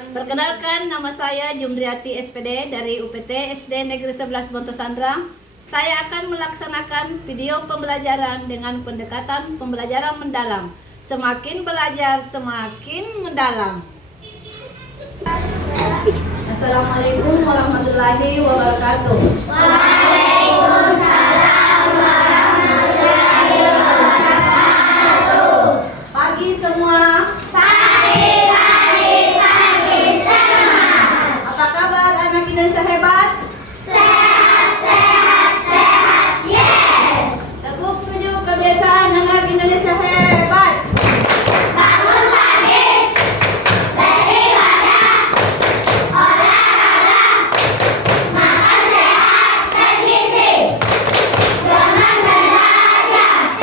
Perkenalkan, nama saya Jumriati SPD dari UPT SD Negeri 11 Bontosandra. Saya akan melaksanakan video pembelajaran dengan pendekatan pembelajaran mendalam. Semakin belajar, semakin mendalam. Assalamualaikum warahmatullahi wabarakatuh. Waalaikumsalam warahmatullahi wabarakatuh. Pagi semua. Apa kabar anak Indonesia hebat? Sehat, yes. Tepuk 7 kebiasaan anak Indonesia hebat. Bangun pagi, beribadah, olahraga, makan sehat, bergizi, bermain belajar,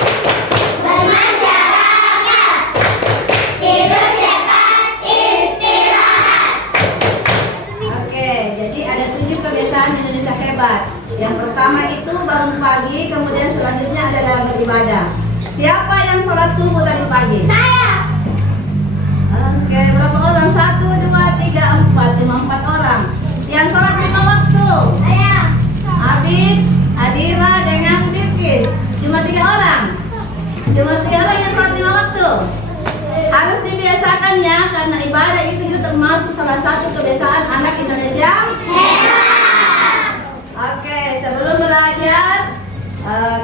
bermasyarakat, tidur cepat, istirahat. Oke, jadi ada 7 kebiasaan Indonesia hebat. Yang pertama itu bangun pagi, kemudian selanjutnya adalah beribadah. Siapa yang sholat subuh tadi pagi? Saya. Oke, berapa orang? 1, 2, 3, 4, cuma 4 orang. Yang sholat 5 waktu? Saya. Abid, Adira, dengan Bilkis. Cuma 3 orang. Cuma 3 orang yang sholat 5 waktu. Harus dibiasakan ya, karena ibadah itu juga termasuk salah satu kebiasaan anak Indonesia. Oke, sebelum belajar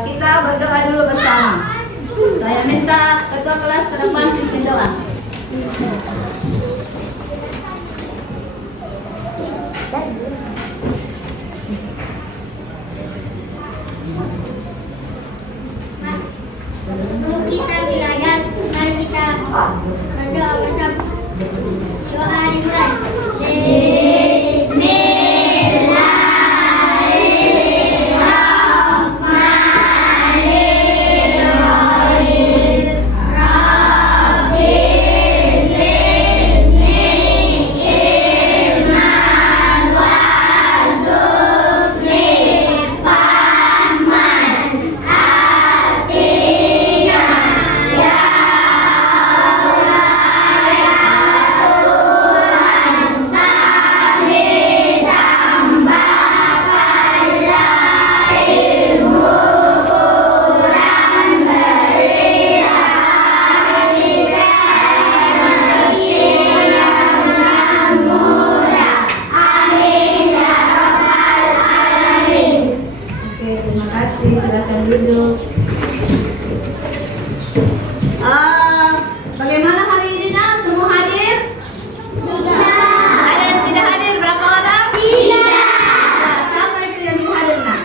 kita berdoa dulu bersama. Saya minta ketua kelas ke depan pimpin doa. Sebelum kita belajar, mari kita berdoa bersama. Doa dimulai. Bismillahirrahmanirrahim. Rabbi zidni ilman warzuqni fahman atina ya Allah ya Tuhan kami tambahkanlah ilmu Quran berilah rezeki yang murah. Amin ya rabbal alamin. Oke, terima kasih. Silakan duduk. Bagaimana hari ini nak? Semua hadir? Ada yang tidak hadir? Berapa orang? Siapa itu yang tidak hadir nak?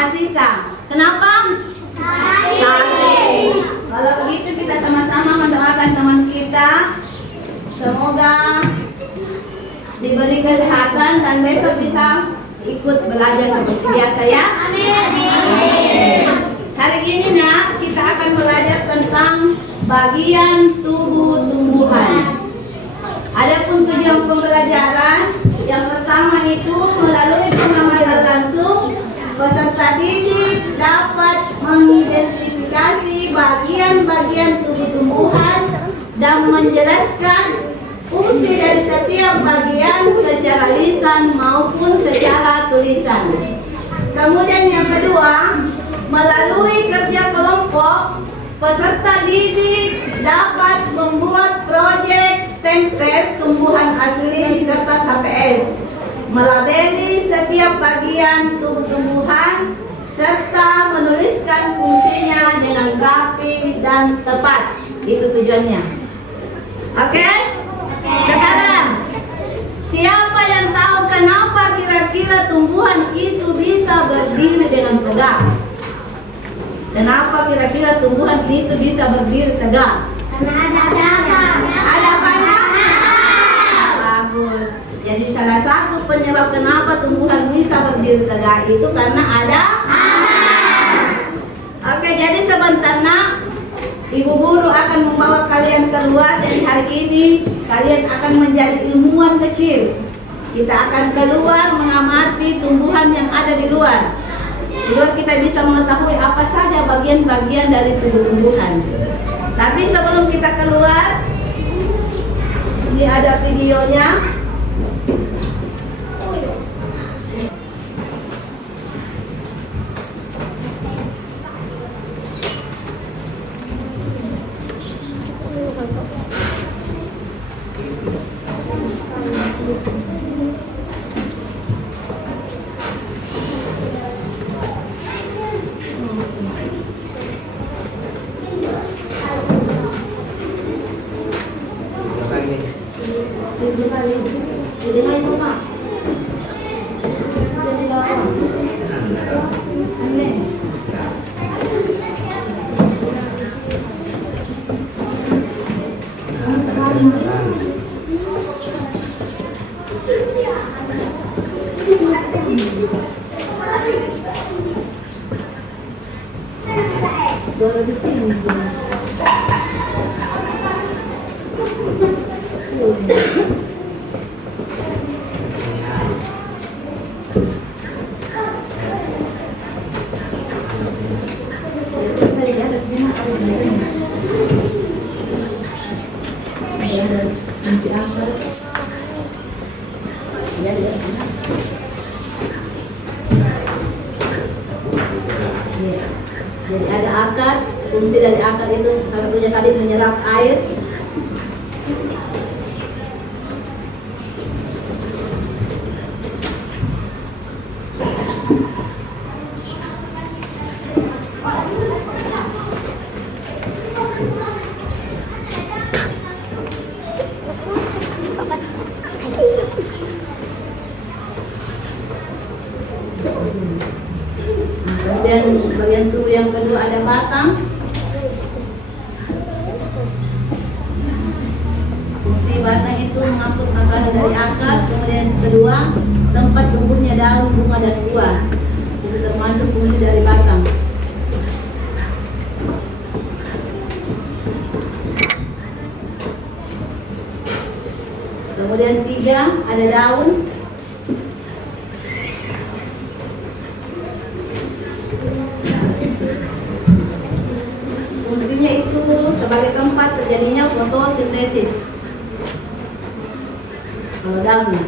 Asisa. Kenapa? Sakit. Kalau begitu kita sama-sama mendoakan teman kita. Semoga diberi kesehatan dan besok bisa ikut belajar seperti biasa ya. Hari ini nak, kita akan belajar tentang bagian tubuh tumbuhan. Adapun tujuan pembelajaran yang pertama itu melalui pengamatan langsung, peserta didik dapat mengidentifikasi bagian-bagian tubuh tumbuhan dan menjelaskan fungsi dari setiap bagian secara lisan maupun secara tulisan. Kemudian yang kedua, melalui kerja kelompok, peserta didik dapat membuat proyek template tumbuhan asli di kertas HPS, melabeli setiap bagian tubuh tumbuhan, serta menuliskan fungsinya dengan rapi dan tepat. Itu tujuannya. Oke? Sekarang, siapa yang tahu kenapa kira-kira tumbuhan itu bisa berdiri dengan tegak? Kenapa kira-kira tumbuhan itu bisa berdiri tegak? Karena ada belakang. Ada apanya? Bagus. Jadi salah satu penyebab kenapa tumbuhan bisa berdiri tegak itu karena ada. Oke, jadi sebentar nak, Ibu guru akan membawa kalian keluar. Dari hari ini kalian akan menjadi ilmuwan kecil. Kita akan keluar mengamati tumbuhan yang ada di luar. Di luar kita bisa mengetahui apa saja bagian-bagian dari tubuh tumbuhan. Tapi sebelum kita keluar, ini ada videonya. Jadi ada akar, fungsi dari akar itu salah satunya tadi menyerap air. Kemudian bagian tubuh yang kedua ada batang. Fungsi batang itu mengangkut makanan dari akar. Kemudian kedua, tempat tumbuhnya daun, bunga dan buah. Itu termasuk fungsi dari batang. Kemudian tiga, ada daun. Fungsinya itu sebagai tempat terjadinya fotosintesis. Kalau daunnya.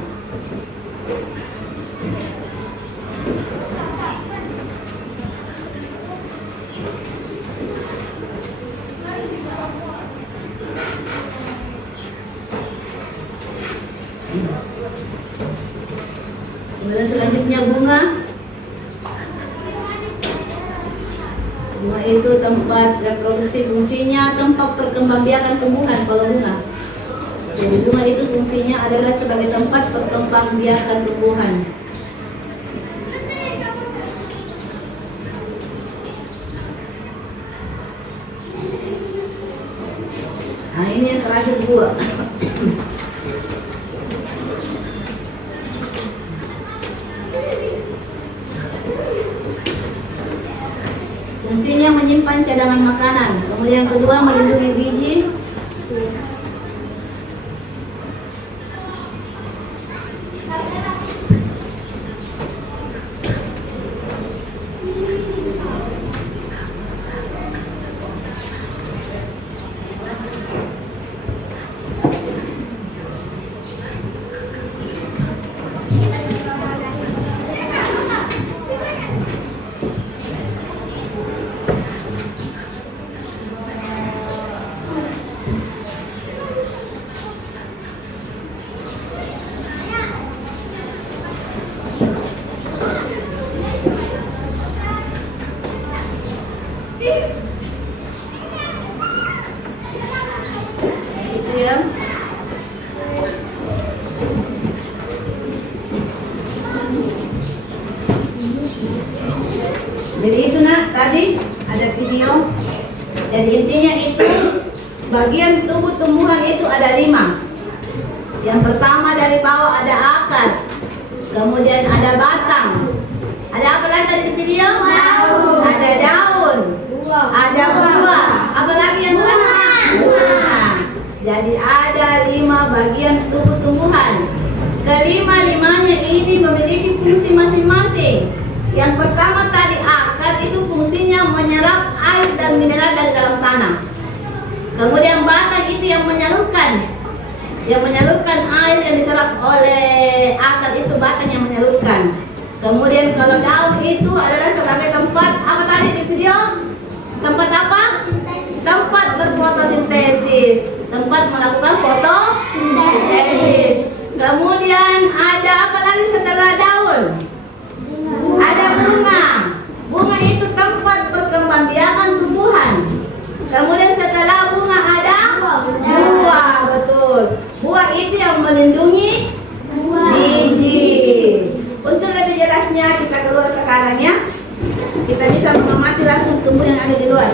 Kemudian selanjutnya bunga. Bunga itu tempat reproduksi, fungsinya tempat perkembangbiakan tumbuhan kalau bunga. Jadi bunga itu fungsinya adalah sebagai tempat perkembangbiakan tumbuhan. Nah ini yang terakhir buah. Fungsinya menyimpan cadangan makanan. Kemudian yang kedua melindungi biji. Itu ya. Jadi itu nak, tadi ada video. Jadi intinya itu bagian tubuh tumbuhan itu ada 5. Yang pertama dari bawah ada akar, kemudian ada batang. Ada apa lagi tadi di video? Daun. Ada daun. Ada buah. Apa lagi yang terakhir? Bunga. Jadi ada 5 bagian tubuh tumbuhan. Kelima-limanya ini memiliki fungsi masing-masing. Yang pertama tadi akar itu fungsinya menyerap air dan mineral dari dalam tanah. Kemudian batang itu yang menyalurkan air yang diserap oleh akar, itu batang yang menyalurkan. Kemudian kalau daun itu adalah sebagai tempat apa tadi di video? Tempat apa? Tempat berfotosintesis, tempat melakukan fotosintesis. Kemudian ada apa lagi setelah daun? Ada bunga. Bunga itu tempat perkembangbiakan tumbuhan. Kemudian setelah bunga ada buah, betul. Buah itu yang melindungi biji. Untuk lebih jelasnya kita keluar sekarang ya. Kita bisa mengamati langsung tumbuh yang ada di luar.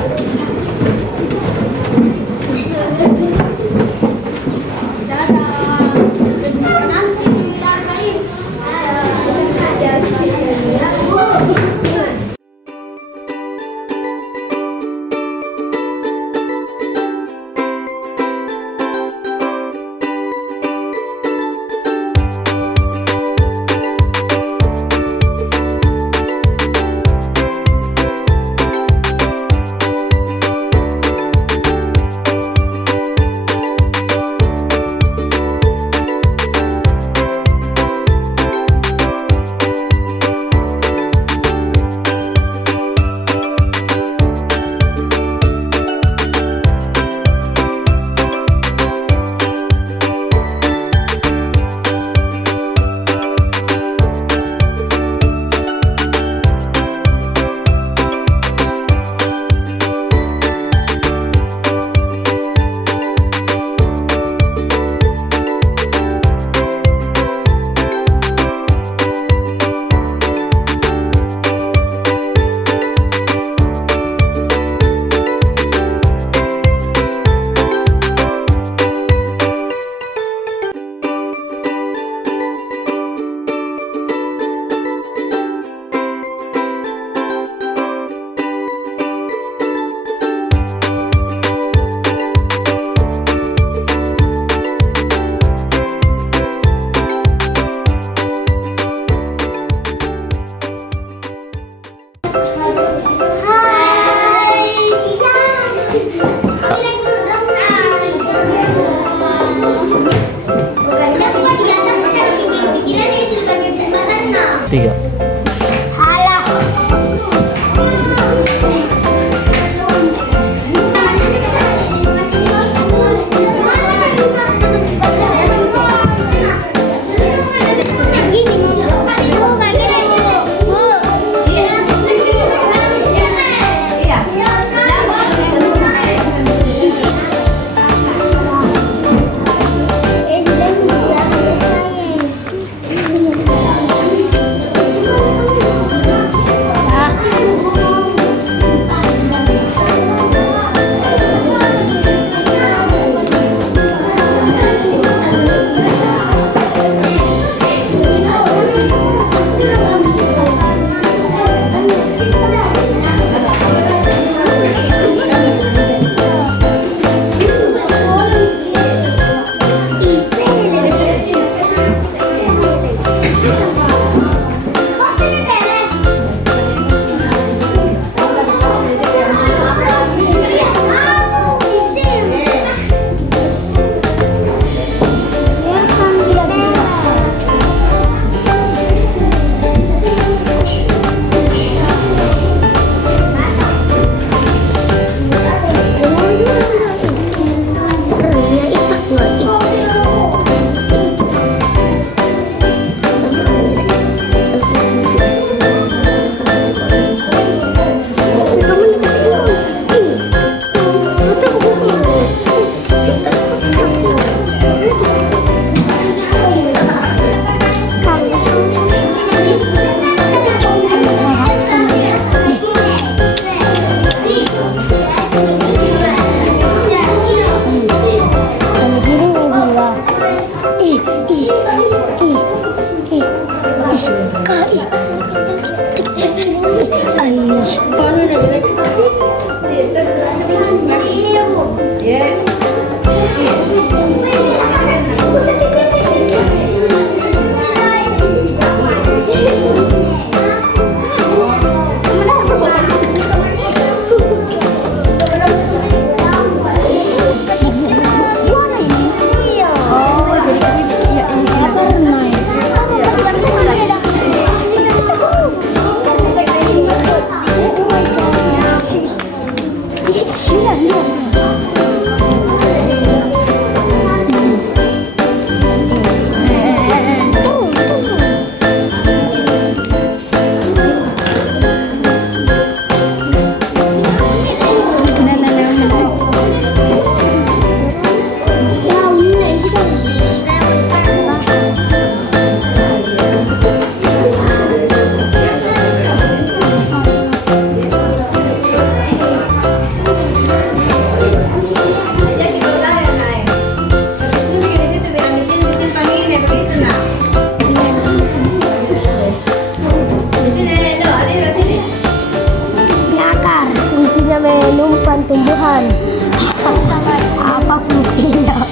Tiga.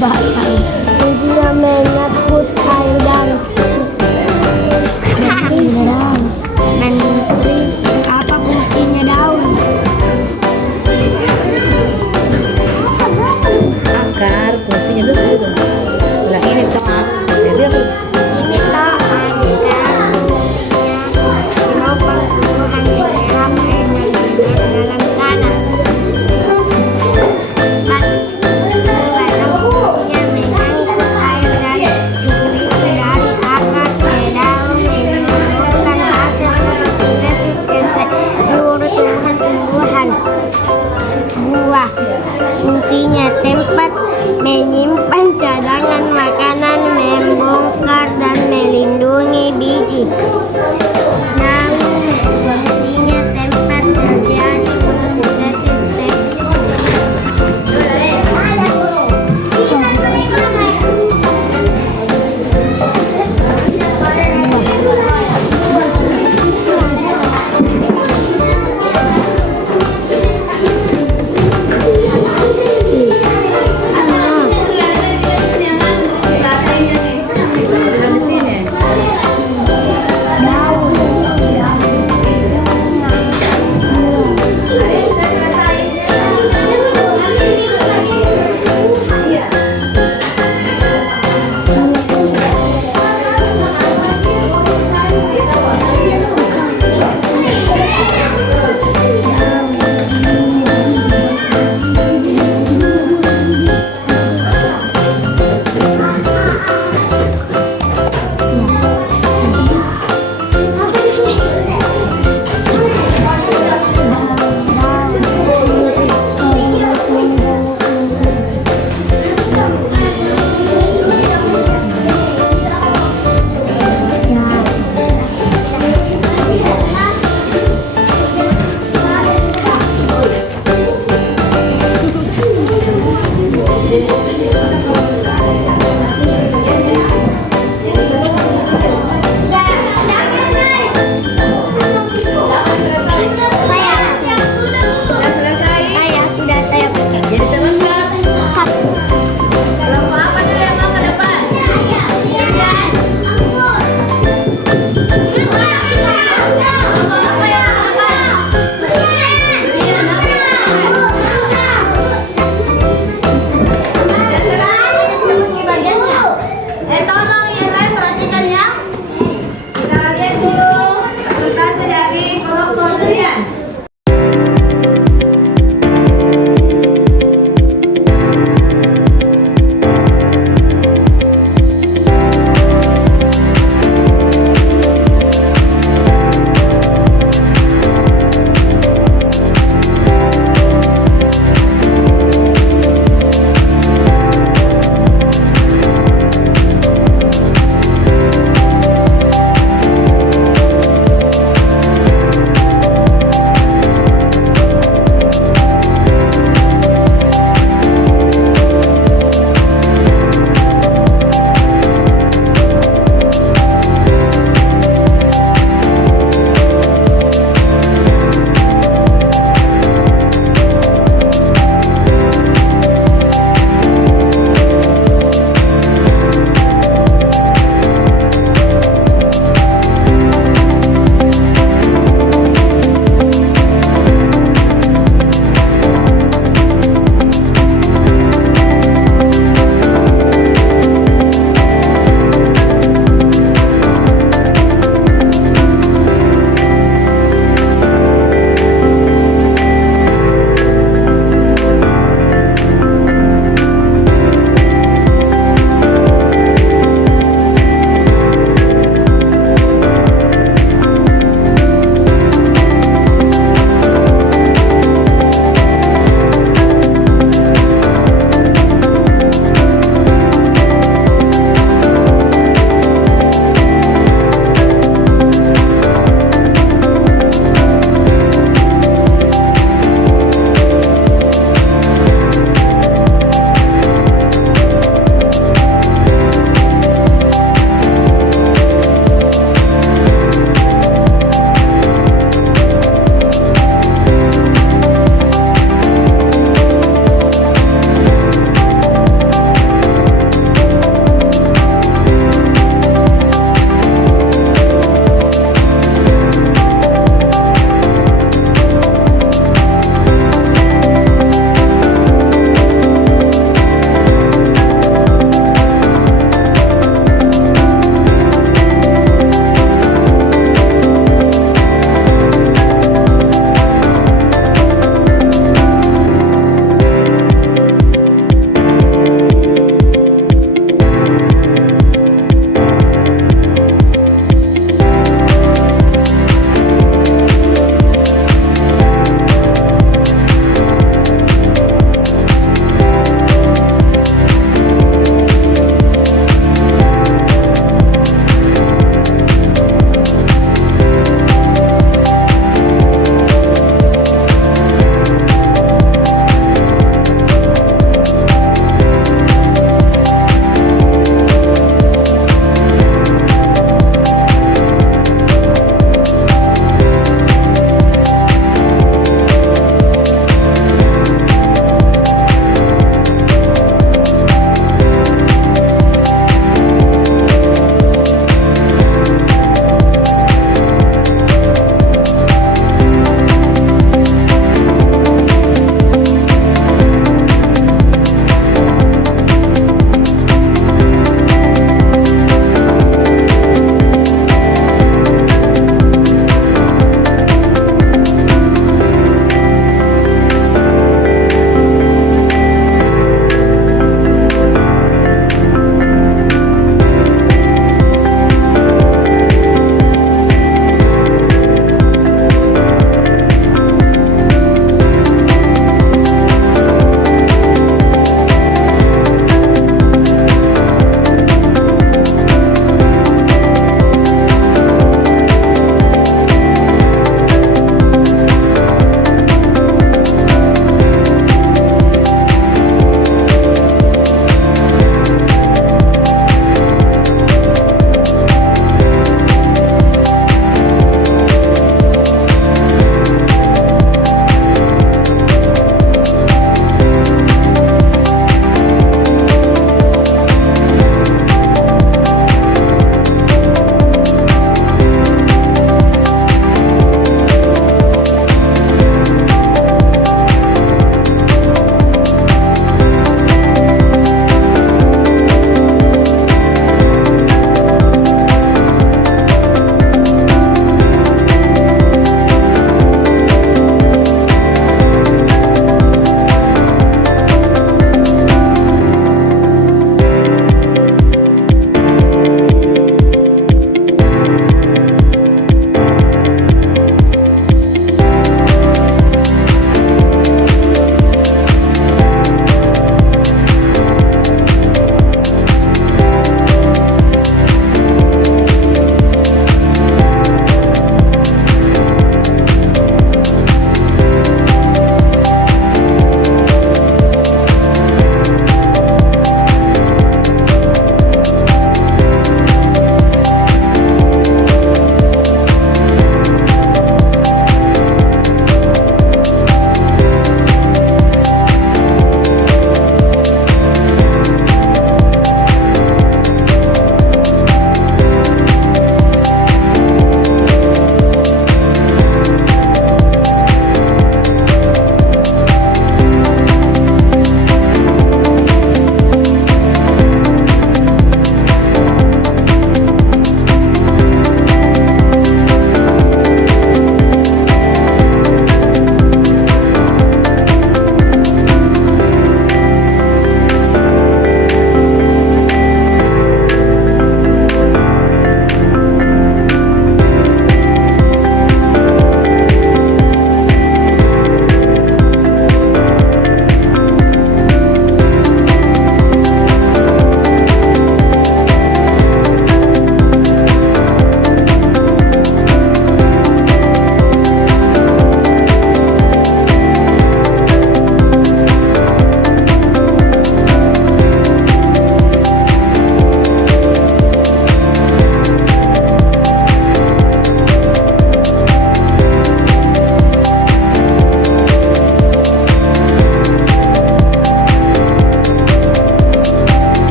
batang. Fungsinya menyangkut air dan daun. Dan tulis apa fungsinya daun? Akar, fungsinya dulu. Lah ini toh. Jadi apa? Ini toh akar fungsinya menopang tumbuhan yang dalam air dan dalam tanah. Batang fungsinya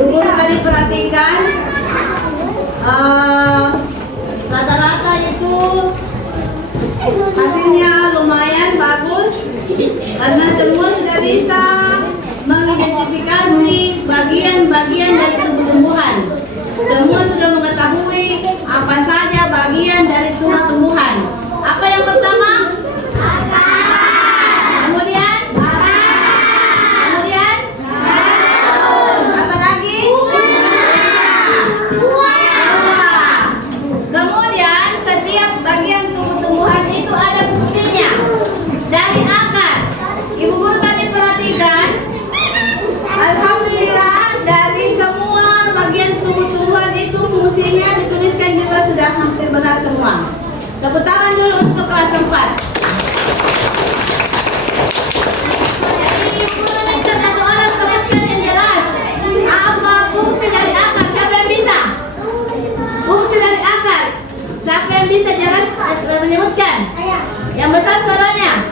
Ibu guru tadi perhatikan rata-rata itu hasilnya lumayan bagus karena semua sudah bisa mengidentifikasi bagian-bagian dari tumbuh-tumbuhan. Semua sudah mengetahui apa saja bagian dari tumbuh-tumbuhan. Apa yang pertama? Kemudian? Kemudian? Apa lagi? Buah. Kemudian setiap bagian tumbuh-tumbuhan itu ada fungsinya. Dari akar. Ibu guru tadi perhatikan. Alhamdulillah dari semua bagian tumbuh-tumbuhan itu fungsinya dituliskan juga sudah hampir benar semua. Tepuk tangan dulu untuk kelas 4. Jadi ibu guru minta satu orang sebutkan yang jelas. Apa fungsi dari akar? Siapa yang bisa? Fungsi dari akar. Siapa yang bisa jelas menyebutkan? Yang besar suaranya.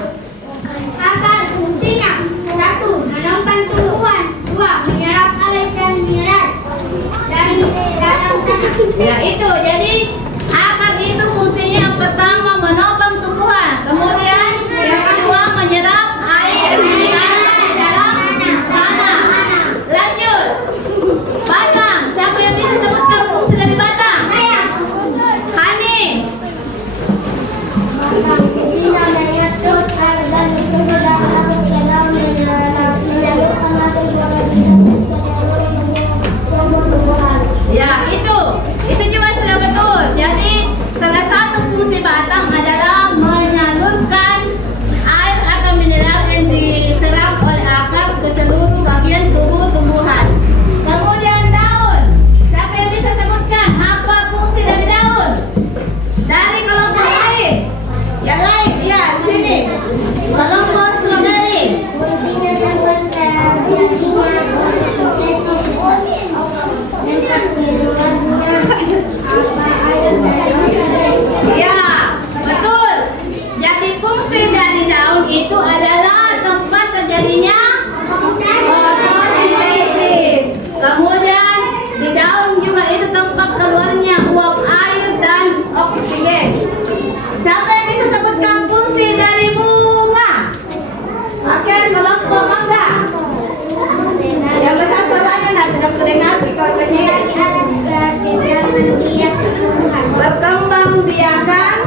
Akar fungsinya 1. Menopang tumbuhan. 2. Menyerap air dan mineral dari dalam tanah. Ya itu, jadi akar itu fungsinya yang pertama menopang tumbuhan, kemudian yang kedua menyerap air dari dalam tanah. Lanjut, batang. Siapa yang bisa sebutkan fungsi dari batang? Hani. Fungsinya menyerap air dan mineral ke dalam tumbuhan. Ya itu juga sudah betul. Jadi salah satu fungsi batang adalah menyalurkan air atau mineral yang diserap oleh akar ke seluruh bagian tubuh tumbuhan. Kemudian daun. Siapa yang bisa sebutkan apa fungsi dari daun? Dari kelompok lain. Yang lain, ya di sini. Kelompok strawberry. Fungsinya dapat jadinya Ya, betul. Jadi fungsi dari daun itu adalah tempat terjadinya fotosintesis. Kemudian di daun juga itu tempat keluarnya uap air dan oksigen. Siapa yang bisa sebutkan fungsi dari bunga? Oke, kelompok mangga. Yang besar suaranya nanti tidak terdengar mikrofonnya. Berkembang biakan.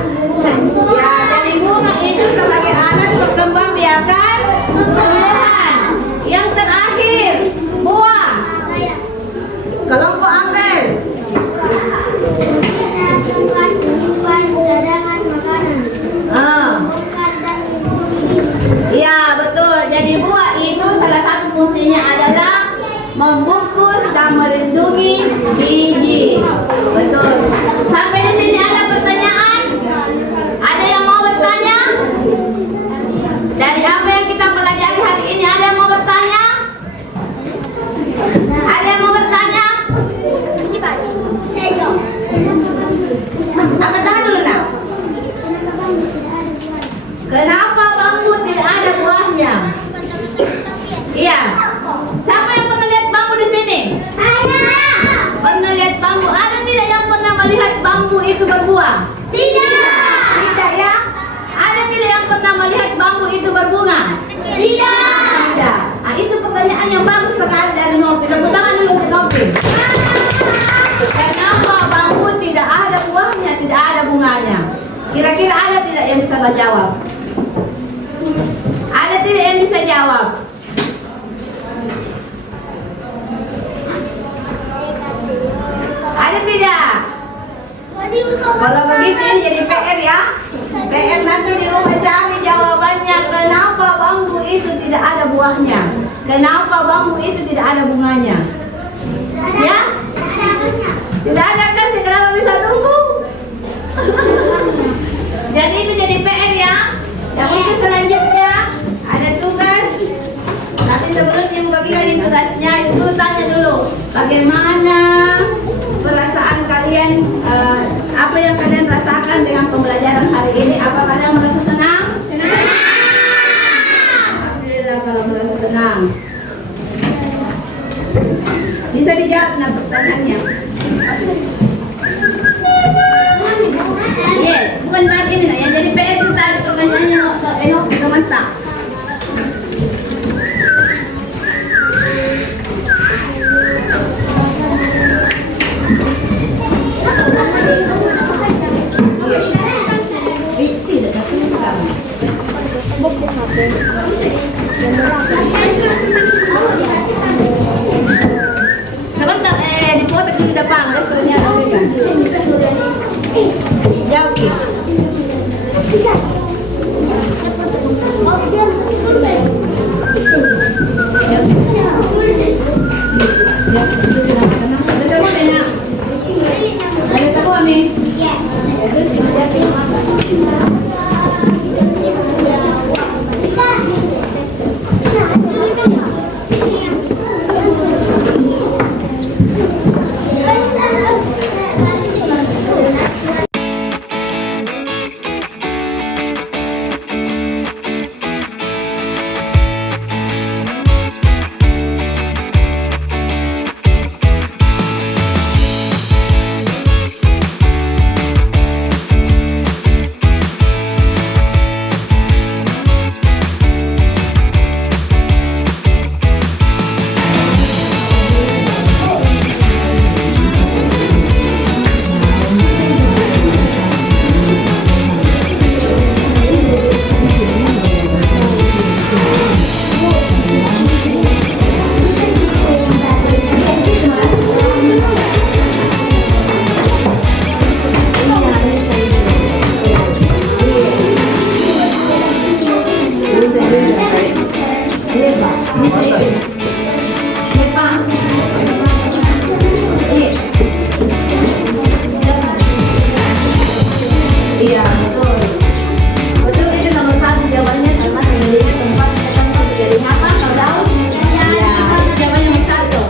Ya, jadi bunga itu sebagai alat berkembang biakan tumbuhan. Yang terakhir, buah. Kelompok apel. Iya, betul. Jadi buah itu salah satu fungsinya adalah membungkus dan melindungi biji. Betul. Sampai di sini ada pertanyaan? Ada yang mau bertanya? Dari apa yang kita pelajari hari ini ada yang mau bertanya? Ada yang mau bertanya? Angkat tangan dulu nak. Kenapa bambu tidak ada buahnya? Iya. Siapa yang pernah lihat bambu di sini? Pernah lihat bambu? Ada tidak yang pernah melihat bambu itu berbuah? Tidak ya? Ada tidak yang pernah melihat bambu itu berbunga? Tidak. Nah, itu pertanyaan yang bagus sekali dari Novi. Tepuk tangan dulu untuk Novi. Kenapa bambu tidak ada buahnya, tidak ada bunganya? Kira-kira ada tidak yang bisa menjawab? Ada tidak yang bisa jawab? Ada tidak? Kalau begitu ini jadi PR ya. PR nanti di rumah cari jawabannya. Kenapa bambu itu tidak ada buahnya? Kenapa bambu itu tidak ada bunganya? Ya? Tidak ada kan? Kenapa bisa tumbuh? Jadi itu jadi PR ya. Yang mungkin selanjutnya ada tugas. Tapi sebelum ibu bagi tugasnya, ibu tanya dulu bagaimana perasaan kalian, apa yang kalian rasakan dengan pembelajaran hari ini? Apa kalian merasa senang? Senang. Alhamdulillah kalau merasa senang. Bisa dijawab. Jawab nah pertanyaannya. Iya, bukan bahas ini nah. Yang jadi PR itu tadi pertanyaannya ke mata. Sebentar, di foto di depan kan pertanyaan kan. Jawab Ki. Ada tahu Ami? Iya, betul. Betul itu nomor 1 jawabannya karena penjadinya tempat terjadinya apa? Kau tahu? Iya, jawabannya nomor 1.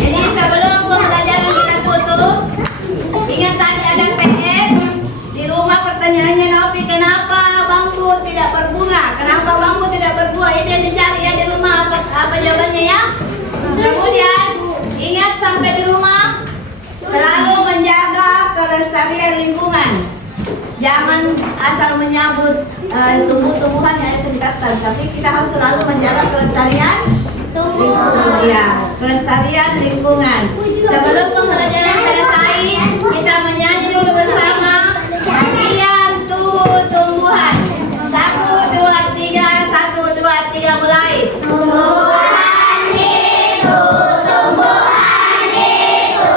Jadi sebelum pembelajaran kita tutup, ingat tadi ada PR di rumah. Pertanyaannya Novi, kenapa bangku tidak berbunga? Kenapa bangku tidak berbunga? Itu yang dicari ya di rumah. Apa jawabannya ya? Kemudian ingat sampai di rumah selalu menjaga kelestarian lingkungan. Jangan asal menyambut tumbuh-tumbuhan yang ada sekitar, tapi kita harus selalu menjaga kelestarian lingkungan. Ya, kelestarian lingkungan. Sebelum pembelajaran selesai, kita menyanyi dulu bersama bagian tumbuhan. 1, 2, 3, 1, 2, 3 mulai. Tumbuhan itu, tumbuhan itu,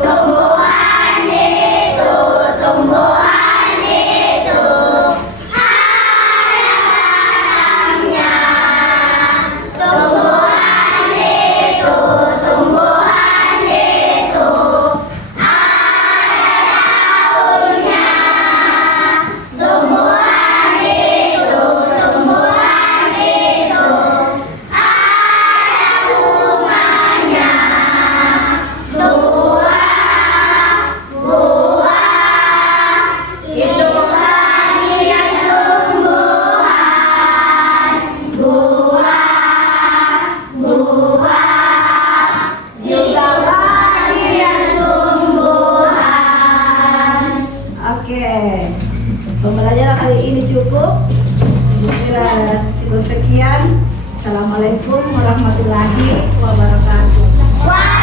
tumbuhan itu, tumbuhan itu, tanamnya. Tumbuhan itu, tumbuhan itu, daunnya. Tumbuhan itu, tumbuhan itu, ada bunganya. Buah itu bagian tumbuhan. Buah juga bagian tumbuhan. Oke, pembelajaran hari ini cukup. Cukup sekian. Assalamualaikum warahmatullahi wabarakatuh.